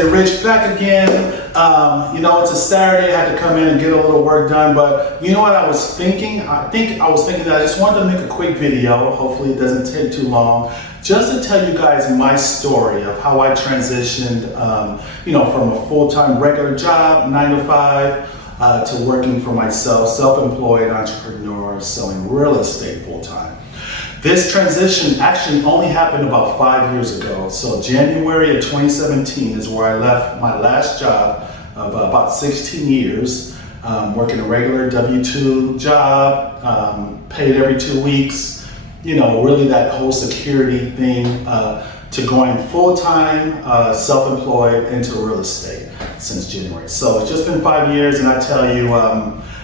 Stay Rich back again. It's a Saturday. I had to come in and get a little work done, but you know what I was thinking? I was thinking that I just wanted to make a quick video. Hopefully it doesn't take too long. Just to tell you guys my story of how I transitioned, from a full-time regular job, 9 to 5, to working for myself, self-employed entrepreneur, selling real estate full-time. This transition actually only happened about 5 years ago. So January of 2017 is where I left my last job of about 16 years, working a regular W-2 job, paid every 2 weeks, really that whole security thing, to going full-time, self-employed into real estate since January. So it's just been 5 years, and I tell you,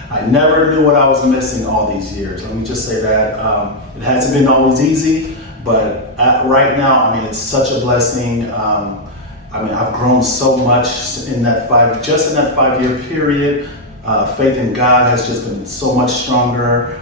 I never knew what I was missing all these years. Let me just say that. It hasn't been always easy, but right now, it's such a blessing. I've grown so much in that 5-year period. Faith in God has just been so much stronger,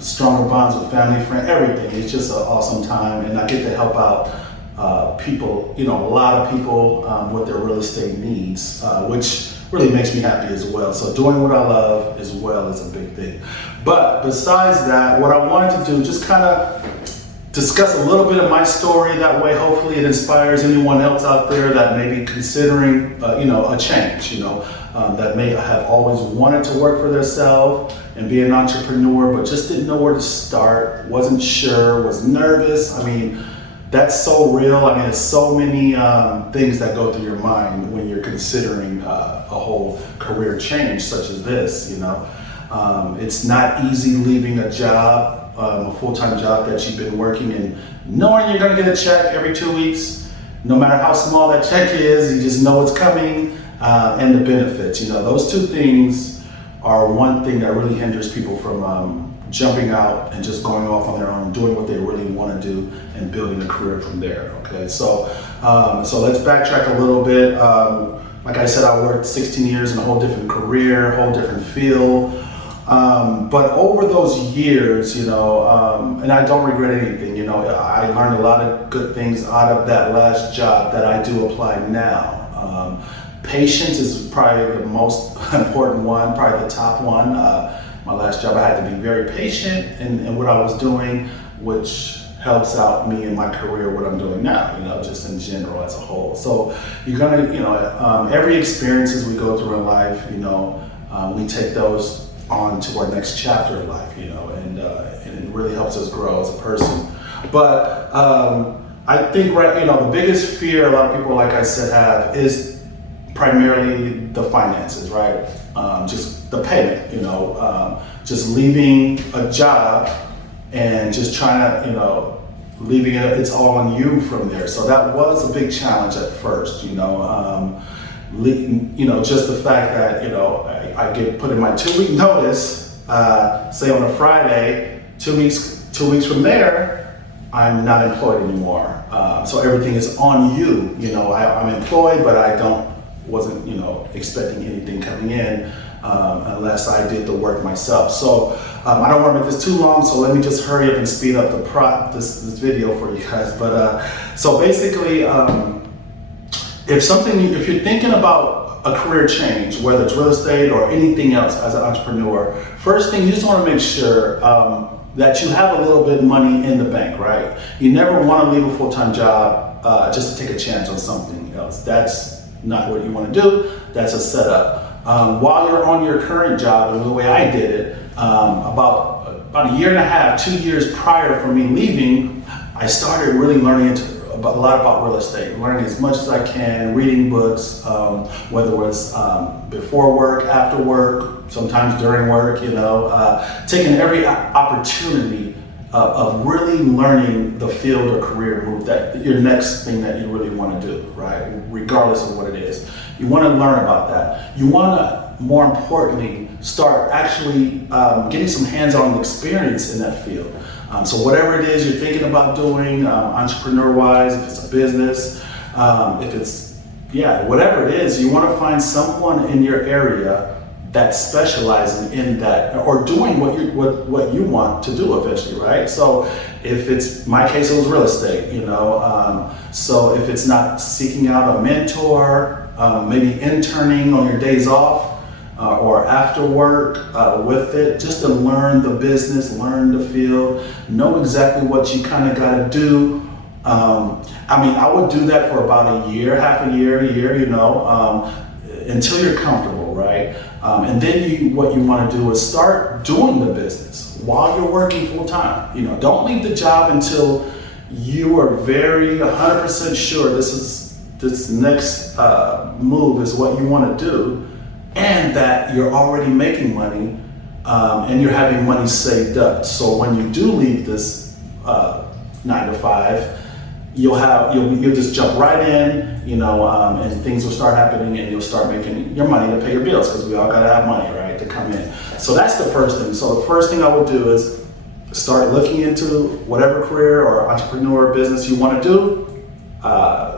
stronger bonds with family, friends, everything. It's just an awesome time, and I get to help out people, a lot of people with their real estate needs, which really makes me happy as well. So doing what I love as well is a big thing. But besides that, what I wanted to do, just kind of discuss a little bit of my story. That way, hopefully it inspires anyone else out there that may be considering, a change, that may have always wanted to work for themselves and be an entrepreneur, but just didn't know where to start, wasn't sure, was nervous. That's so real. There's so many things that go through your mind when you're considering a whole career change such as this, It's not easy leaving a job, a full-time job that you've been working and knowing you're gonna get a check every 2 weeks, no matter how small that check is, you just know it's coming, and the benefits. Those two things are one thing that really hinders people from jumping out and just going off on their own, doing what they really want to do and building a career from there. Okay, so let's backtrack a little bit. Like I said, I worked 16 years in a whole different career, whole different field. But over those years, and I don't regret anything, I learned a lot of good things out of that last job that I do apply now. Patience is probably the most important one, probably the top one. My last job, I had to be very patient in what I was doing, which helps out me in my career, what I'm doing now, just in general as a whole. So you're gonna, every experiences we go through in life, we take those on to our next chapter of life, and it really helps us grow as a person. But I think, the biggest fear a lot of people, like I said, have is primarily the finances, right? Just the payment, just leaving a job and just trying to, leaving it's all on you from there. So that was a big challenge at first, just the fact that, I get put in my 2-week notice, say on a Friday, 2 weeks from there, I'm not employed anymore. So everything is on you. I'm employed, but wasn't expecting anything coming in unless I did the work myself. So I don't want to make this too long, so let me just hurry up and speed up this video for you guys. But so basically, if you're thinking about a career change, whether it's real estate or anything else as an entrepreneur, first thing, you just want to make sure that you have a little bit of money in the bank, right? You never want to leave a full-time job just to take a chance on something else. That's not what you want to do. That's a setup. While you're on your current job, and the way I did it, about a year and a half, 2 years prior from me leaving, I started really learning a lot about real estate, learning as much as I can, reading books, whether it was before work, after work, sometimes during work, taking every opportunity of really learning the field or career move, that your next thing that you really want to do, right? Regardless of what it is. You want to learn about that. You want to, more importantly, start actually getting some hands-on experience in that field. So whatever it is you're thinking about doing, entrepreneur-wise, if it's a business, if it's, whatever it is, you want to find someone in your area that's specializing in that, or doing what you want to do eventually, right? So if it's, my case, it was real estate, so if it's not seeking out a mentor, maybe interning on your days off or after work with it, just to learn the business, learn the field, know exactly what you kind of got to do. I mean, I would do that for about a year, half a year, you know, until you're comfortable, right? And then what you want to do is start doing the business while you're working full time. You know, don't leave the job until you are very 100% sure this next move is what you want to do, and that you're already making money and you're having money saved up. So when you do leave this 9 to 5, you'll just jump right in, you know, and things will start happening, and you'll start making your money to pay your bills, because we all gotta have money, right, to come in. So that's the first thing. So the first thing I would do is start looking into whatever career or entrepreneur business you want to do.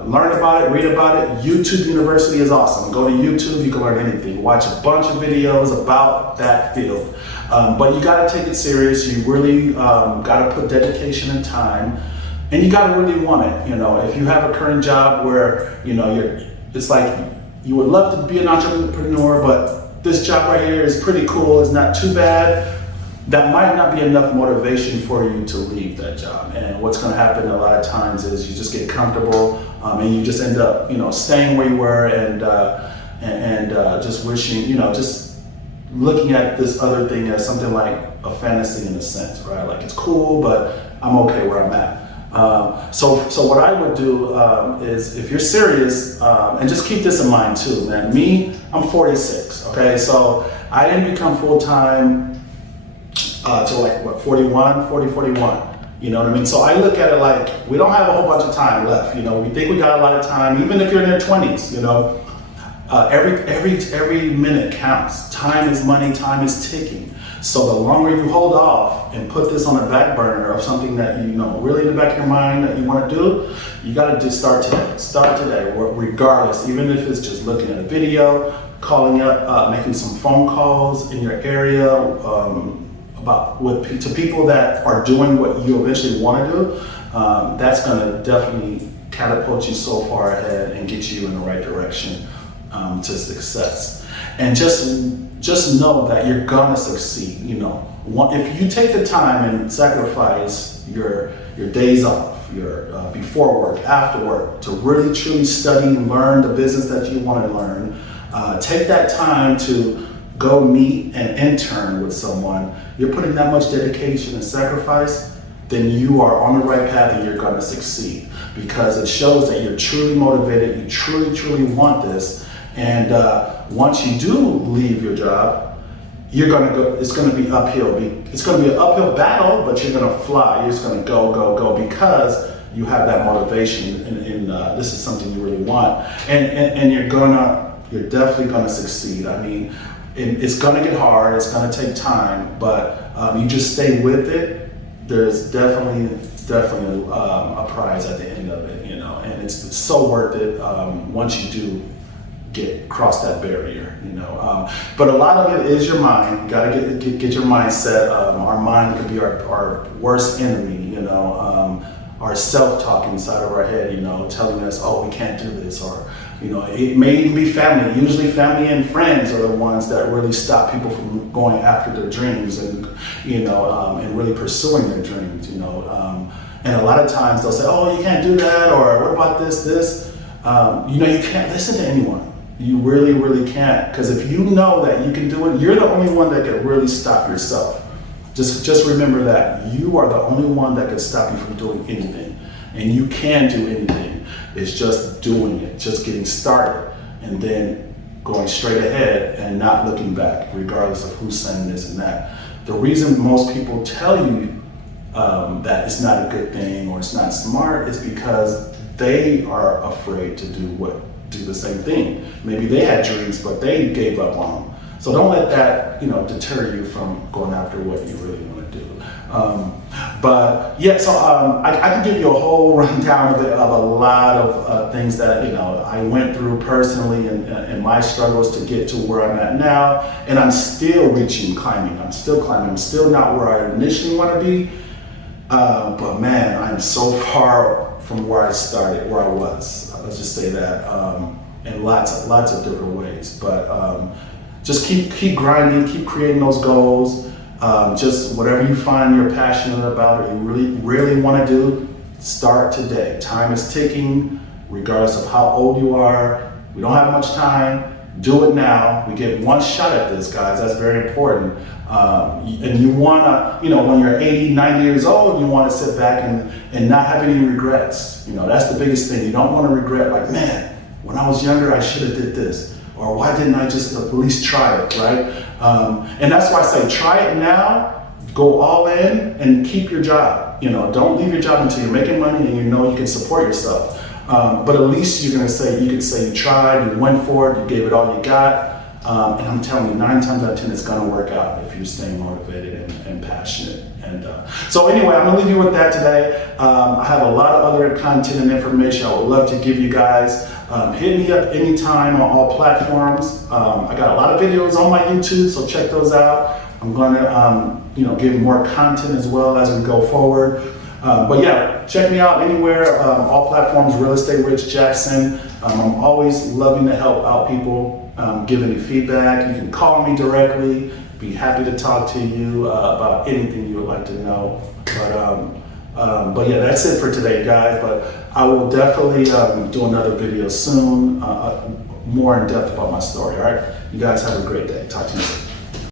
Learn about it, read about it. YouTube University is awesome. Go to YouTube, you can learn anything. Watch a bunch of videos about that field. But you gotta take it serious. You really gotta put dedication and time. And you gotta really want it. You know, if you have a current job where, you know, it's like you would love to be an entrepreneur, but this job right here is pretty cool, it's not too bad, that might not be enough motivation for you to leave that job. And what's gonna happen a lot of times is you just get comfortable and you just end up, you know, staying where you were and just wishing, you know, just looking at this other thing as something like a fantasy in a sense, right? Like, it's cool, but I'm okay where I'm at. So what I would do is, if you're serious, and just keep this in mind too, man. Me, I'm 46, okay? So I didn't become full-time till like, what, 40, 41, you know what I mean? So I look at it like, we don't have a whole bunch of time left, you know? We think we got a lot of time, even if you're in your 20s, you know? Every minute counts. Time is money, time is ticking. So the longer you hold off and put this on the back burner of something that you know really in the back of your mind that you want to do, you got to just start today. Start today, regardless, even if it's just looking at a video, calling up, making some phone calls in your area to people that are doing what you eventually want to do. That's going to definitely catapult you so far ahead and get you in the right direction to success. And just know that you're gonna succeed. You know, if you take the time and sacrifice your days off, your before work, after work, to really truly study and learn the business that you want to learn, take that time to go meet and intern with someone. You're putting that much dedication and sacrifice, then you are on the right path and you're gonna succeed, because it shows that you're truly motivated, you truly want this. And once you do leave your job, you're gonna go. It's gonna be uphill. It's gonna be an uphill battle, but you're gonna fly. You're just gonna go because you have that motivation. And this is something you really want. And you're definitely gonna succeed. I mean, it's gonna get hard. It's gonna take time, but you just stay with it. There's definitely a prize at the end of it, you know. And it's so worth it once you do cross that barrier, you know. But a lot of it is your mind. You gotta get your mindset. Our mind could be our worst enemy, you know. Our self-talk inside of our head, you know, telling us, oh, we can't do this, or, you know, it may even be family. Usually family and friends are the ones that really stop people from going after their dreams and, you know, and really pursuing their dreams, you know. And a lot of times they'll say, oh, you can't do that, or what about this? You know, you can't listen to anyone. You really can't, because if you know that you can do it, you're the only one that can really stop yourself. Just remember that. You are the only one that can stop you from doing anything. And you can do anything. It's just doing it, just getting started, and then going straight ahead and not looking back, regardless of who's saying this and that. The reason most people tell you that it's not a good thing or it's not smart is because they are afraid to do the same thing. Maybe they had dreams, but they gave up on them. So don't let that, you know, deter you from going after what you really want to do. But yeah, so I can give you a whole rundown of a lot of things that, you know, I went through personally and my struggles to get to where I'm at now. And I'm still climbing. I'm still climbing. I'm still not where I initially want to be. But man, I'm so far from where I started, where I was. Let's just say that. in lots of different ways. But just keep grinding, keep creating those goals. Just whatever you find you're passionate about or you really want to do, start today. Time is ticking, regardless of how old you are. We don't have much time. Do it now. We get one shot at this, guys. That's very important. And you wanna, when you're 80, 90 years old, you wanna sit back and not have any regrets. That's the biggest thing. You don't wanna regret, like, man, when I was younger, I should have did this. Or why didn't I just at least try it, right? And that's why I say, try it now, go all in, and keep your job. Don't leave your job until you're making money and you can support yourself. But at least you can say you tried, you went for it, you gave it all you got. And I'm telling you, 9 times out of 10, it's gonna work out if you're staying motivated and passionate. And so anyway, I'm gonna leave you with that today. I have a lot of other content and information I would love to give you guys. Hit me up anytime on all platforms. I got a lot of videos on my YouTube, so check those out. I'm gonna give more content as well as we go forward. But yeah, check me out anywhere, all platforms, Real Estate Rich Jackson. I'm always loving to help out people, give any feedback. You can call me directly, be happy to talk to you about anything you would like to know. But yeah, that's it for today, guys. But I will definitely do another video soon, more in depth about my story, all right? You guys have a great day. Talk to you later.